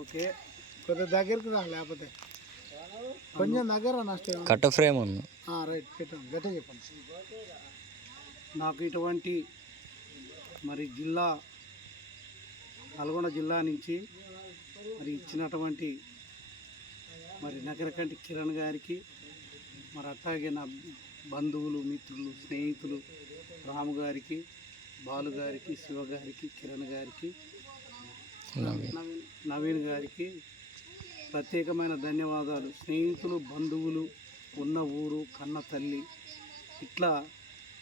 Okay, కొద్దిగా దగ్గరికి రా, లేకపోతే కొంచెం దగ్గర నష్టం. కట్ట ఫ్రేమ్ ఉంది. రైట్, పెట్టండి, గట్టిగా చెప్పండి. నాకు ఇటువంటి మరి నల్గొండ జిల్లా నుంచి మరి ఇచ్చినటువంటి మరి నగరకంటి కిరణ్ గారికి, మరి అట్లాగే నా బంధువులు, మిత్రులు, స్నేహితులు రాము గారికి, బాలు గారికి, శివ గారికి, కిరణ్ గారికి, నవీన్ గారికి ప్రత్యేకమైన ధన్యవాదాలు. స్నేహితులు, బంధువులు, ఉన్న ఊరు, కన్న తల్లి, ఇట్లా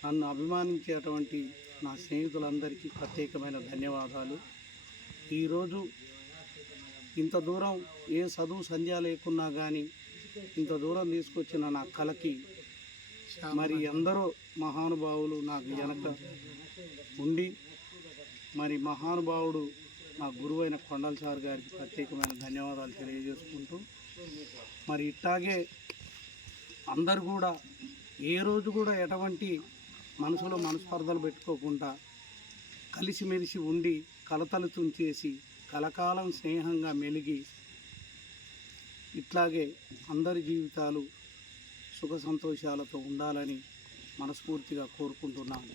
నన్ను అభిమానించేటువంటి నా స్నేహితులందరికీ ప్రత్యేకమైన ధన్యవాదాలు. ఈరోజు ఇంత దూరం ఏ చదువు సంధ్య లేకున్నా కానీ ఇంత దూరం తీసుకొచ్చిన నా కళకి మరి ఎందరో మహానుభావులు నాకు వెనక ఉండి, మరి మహానుభావుడు నా గురువైన కొండల సార్ గారికి ప్రత్యేకమైన ధన్యవాదాలు తెలియజేసుకుంటూ, మరి ఇట్లాగే అందరు కూడా ఏ రోజు కూడా ఎటువంటి మనసులో మనస్పర్ధలు పెట్టుకోకుండా కలిసిమెలిసి ఉండి కలతలు తుంచేసి కలకాలం స్నేహంగా మెలిగి ఇట్లాగే అందరి జీవితాలు సుఖ సంతోషాలతో ఉండాలని మనస్ఫూర్తిగా కోరుకుంటున్నాను.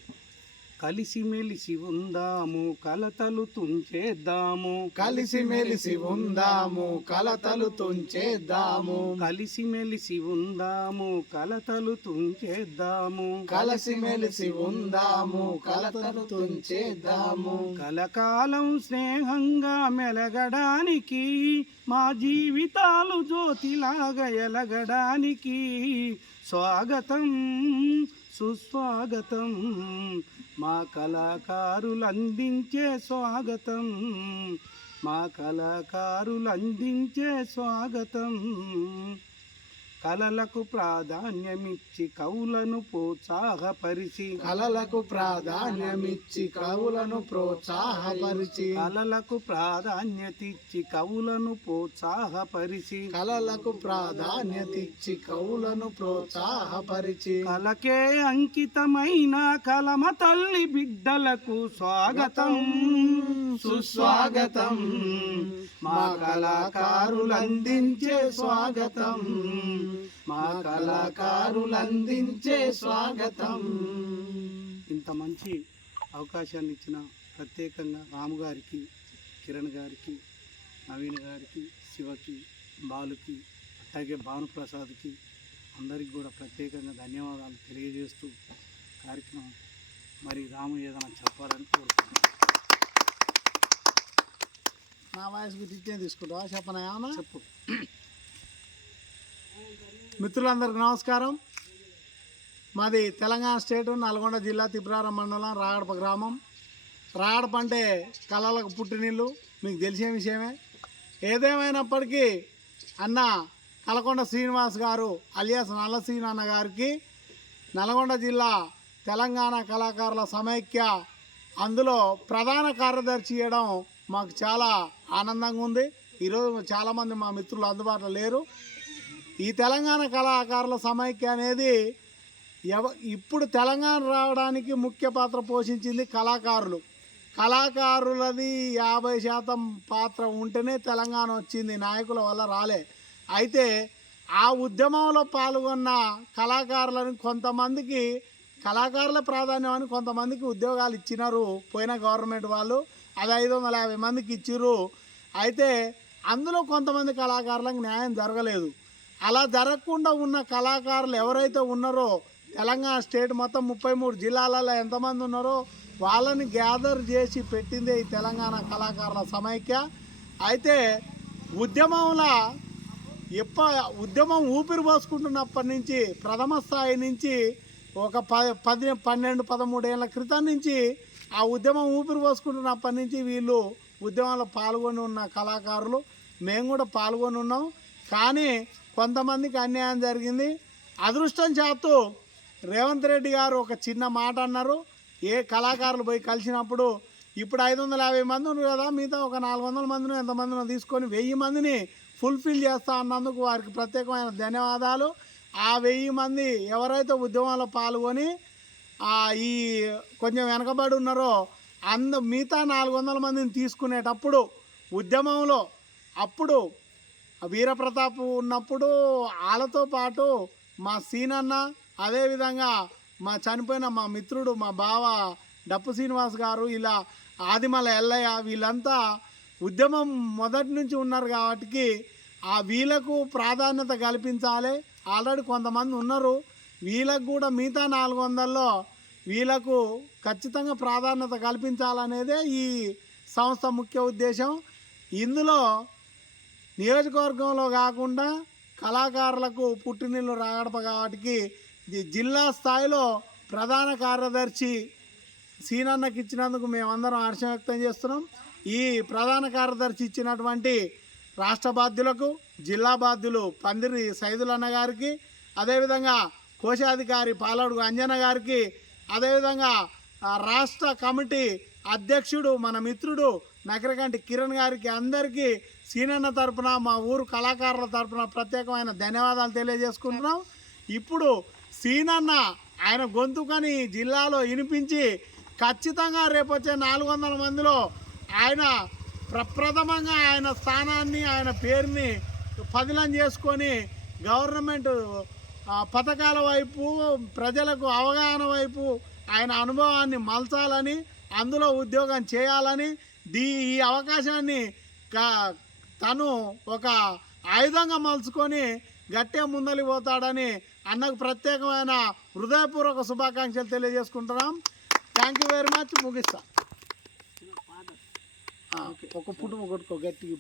కలిసిమెలిసి ఉందాము, కలతలు తుంచేద్దాము. కలిసిమెలిసి ఉందాము, కలతలు తుంచేద్దాము. కలిసిమెలిసి ఉందాము, కలతలు తుంచేద్దాము. కలిసిమెలిసి ఉందాము, కలతలు తుంచేద్దాము. కలకాలం స్నేహంగా మెలగడానికి, మా జీవితాలు జ్యోతిలాగా ఎలగడానికి స్వాగతం సుస్వాగతం. మా కళాకారులు అందించే స్వాగతం, మా కళాకారులు అందించే స్వాగతం. కళలకు ప్రాధాన్యమిచ్చి కవులను ప్రోత్సాహపరిచి, కళలకు ప్రాధాన్యమిచ్చి కవులను ప్రోత్సాహపరిచి, కళలకు ప్రాధాన్యతిచ్చి కవులను ప్రోత్సాహపరిచి, కళలకు ప్రాధాన్యతిచ్చి కవులను ప్రోత్సాహపరిచి, కళకే అంకితమైన కలమ తల్లి బిడ్డలకు స్వాగతం సుస్వాగతం. మా కళాకారులు అందించే స్వాగతం, మా కళాకారులు అందించే స్వాగతం. ఇంత మంచి అవకాశాన్ని ఇచ్చిన ప్రత్యేకంగా రాము గారికి, కిరణ్ గారికి, నవీన్ గారికి, శివకి, బాలుకి, అట్లాగే భానుప్రసాద్కి అందరికి కూడా ప్రత్యేకంగా ధన్యవాదాలు తెలియజేస్తూ కార్యక్రమం మరి రాము ఏదైనా చెప్పాలని కోరుతున్నాను. నా వాయిస్ గురించి తీసుకుంటావా? చెప్పనా? ఏమన్నా చెప్పు. మిత్రులందరికీ నమస్కారం. మాది తెలంగాణ స్టేటు, నల్గొండ జిల్లా, తిప్రారం మండలం, రాగడప గ్రామం. రాగడప అంటే కళలకు పుట్టినిల్లు, మీకు తెలిసే విషయమే. ఏదేమైనప్పటికీ అన్న కలకొండ శ్రీనివాస్ గారు అలియాస్ నల్లసీన్ అన్న గారికి నల్గొండ జిల్లా తెలంగాణ కళాకారుల సమైక్య అందులో ప్రధాన కార్యదర్శి చేయడం మాకు చాలా ఆనందంగా ఉంది. ఈరోజు చాలామంది మా మిత్రులు అందుబాటులో లేరు. ఈ తెలంగాణ కళాకారుల సమైక్య అనేది ఇప్పుడు తెలంగాణ రావడానికి ముఖ్య పాత్ర పోషించింది కళాకారులు. కళాకారులది 50% పాత్ర ఉంటేనే తెలంగాణ వచ్చింది, నాయకుల వల్ల రాలే. అయితే ఆ ఉద్యమంలో పాల్గొన్న కళాకారులను కొంతమందికి కళాకారుల ప్రాధాన్యం అని కొంతమందికి ఉద్యోగాలు ఇచ్చినారు పోయిన గవర్నమెంట్ వాళ్ళు. అది 550 మందికి ఇచ్చిర్రు. అయితే అందులో కొంతమంది కళాకారులకు న్యాయం జరగలేదు. అలా జరగకుండా ఉన్న కళాకారులు ఎవరైతే ఉన్నారో తెలంగాణ స్టేట్ మొత్తం 33 జిల్లాలలో ఎంతమంది ఉన్నారో వాళ్ళని గ్యాదర్ చేసి పెట్టిందే ఈ తెలంగాణ కళాకారుల సమైక్య. అయితే ఉద్యమం ఊపిరి పోసుకుంటున్నప్పటి నుంచి ప్రథమ స్థాయి నుంచి ఒక 12-13 ఏళ్ళ క్రితం నుంచి ఆ ఉద్యమం ఊపిరి పోసుకుంటున్నప్పటి నుంచి వీళ్ళు ఉద్యమంలో పాల్గొని ఉన్న కళాకారులు మేము కూడా పాల్గొని ఉన్నాం. కానీ కొంతమందికి అన్యాయం జరిగింది. అదృష్టం చేస్తూ రేవంత్ రెడ్డి గారు ఒక చిన్న మాట అన్నారు. ఏ కళాకారులు పోయి కలిసినప్పుడు ఇప్పుడు 550 మంది ఉన్నారు కదా, మిగతా ఒక 400 మందిని ఎంతమందినో తీసుకొని 1000 మందిని ఫుల్ఫిల్ చేస్తా అన్నందుకు వారికి ప్రత్యేకమైన ధన్యవాదాలు. ఆ 1000 మంది ఎవరైతే ఉద్యమంలో పాల్గొని ఈ కొంచెం వెనకబడి ఉన్నారో మిగతా 400 మందిని తీసుకునేటప్పుడు ఉద్యమంలో అప్పుడు వీరప్రతాప్ ఉన్నప్పుడు వాళ్ళతో పాటు మా సీనన్న, అదేవిధంగా మా చనిపోయిన మా మిత్రుడు మా బావ డప్పు శ్రీనివాస్ గారు, ఇలా ఆదిమల ఎల్లయ్య, వీళ్ళంతా ఉద్యమం మొదటి నుంచి ఉన్నారు కాబట్టి వీళ్ళకు ప్రాధాన్యత కల్పించాలి. ఆల్రెడీ కొంతమంది ఉన్నారు, వీళ్ళకు కూడా మిగతా 400లో వీళ్ళకు ఖచ్చితంగా ప్రాధాన్యత కల్పించాలనేదే ఈ సంస్థ ముఖ్య ఉద్దేశం. ఇందులో నియోజకవర్గంలో కాకుండా కళాకారులకు పుట్టినిల్లు రాగడప కాబట్టి జిల్లా స్థాయిలో ప్రధాన కార్యదర్శి సీనన్నకి ఇచ్చినందుకు మేమందరం హర్షం వ్యక్తం చేస్తున్నాం. ఈ ప్రధాన కార్యదర్శి ఇచ్చినటువంటి రాష్ట్ర బాధ్యులకు, జిల్లా బాధ్యులు పందిరి సైదులన్న గారికి, అదేవిధంగా కోశాధికారి పాలడుగు అంజన గారికి, అదేవిధంగా రాష్ట్ర కమిటీ అధ్యక్షుడు మన మిత్రుడు నకరకంటి కిరణ్ గారికి, అందరికీ సీనన్న తరపున, మా ఊరు కళాకారుల తరపున ప్రత్యేకమైన ధన్యవాదాలు తెలియజేసుకుంటున్నాం. ఇప్పుడు సీనన్న ఆయన గొంతుకని జిల్లాలో వినిపించి ఖచ్చితంగా రేపొచ్చే 400 మందిలో ఆయన ప్రప్రథమంగా ఆయన స్థానాన్ని, ఆయన పేరుని పదిలం చేసుకొని గవర్నమెంట్ పథకాల వైపు, ప్రజలకు అవగాహన వైపు ఆయన అనుభవాన్ని మలచాలని, అందులో ఉద్యోగం చేయాలని, ఈ అవకాశాన్ని తను ఒక ఆయుధంగా మలుచుకొని గట్టిగా ముందలి పోతాడని అన్నకు ప్రత్యేకమైన హృదయపూర్వక శుభాకాంక్షలు తెలియజేసుకుంటున్నాం. Thank you very much. ముగిస్తా. ఒక పుట్టు కొట్టుకో గట్టిగా.